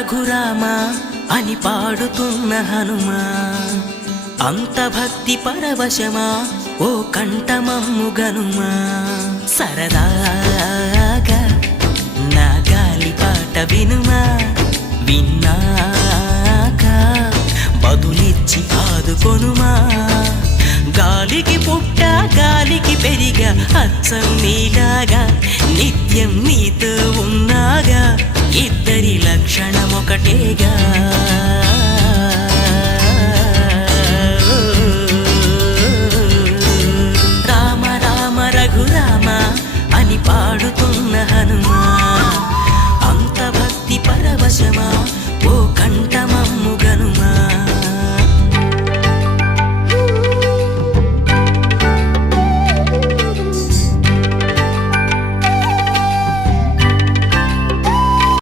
రఘురామా అని పాడుతున్న హనుమా, అంత భక్తి పరవశమా ఓ కంఠమమ్ము గనుమా. సరదాగా నా గాలి పాట వినుమా, విన్నాక బదులిచ్చి ఆదుకొనుమా. గాలికి పుట్ట గాలికి పెరిగా అచ్చం